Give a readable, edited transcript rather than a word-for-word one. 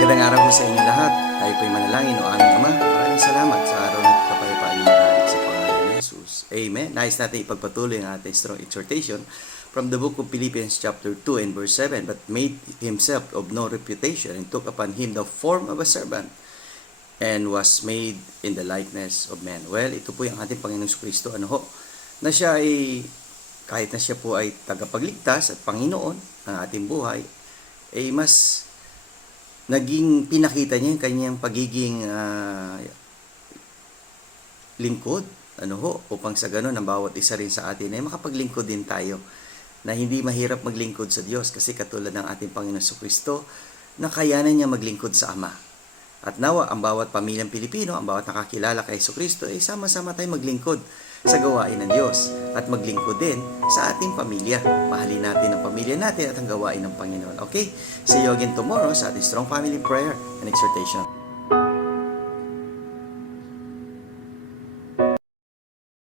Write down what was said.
Magandang araw po sa inyo lahat. Tayo po'y manalangin o aming Ama. Maraming salamat sa araw ng kapayapaan ng maraming sa pangalan ni Jesus. Amen. Nais natin ipagpatuloy ang ating strong exhortation from the book of Philippians chapter 2 and verse 7. But made himself of no reputation and took upon him the form of a servant and was made in the likeness of men. Well, ito po yung ating Panginoong Kristo. Na siya ay, kahit na siya po ay tagapagligtas at Panginoon ng ating buhay, ay mas naging pinakita niya yung kanyang pagiging lingkod, upang sa ganun ang bawat isa rin sa atin ay makapaglingkod din tayo, na hindi mahirap maglingkod sa Diyos kasi katulad ng ating Panginoon Kristo, na kayanan niya maglingkod sa Ama. At nawa, ang bawat pamilyang Pilipino, ang bawat nakakilala kay Kristo, ay sama-sama tayo maglingkod sa gawain ng Diyos at maglingkod din sa ating pamilya. Mahalin natin ang pamilya natin at ang gawain ng Panginoon. Okay? See you again tomorrow sa ating Strong Family Prayer and Exhortation.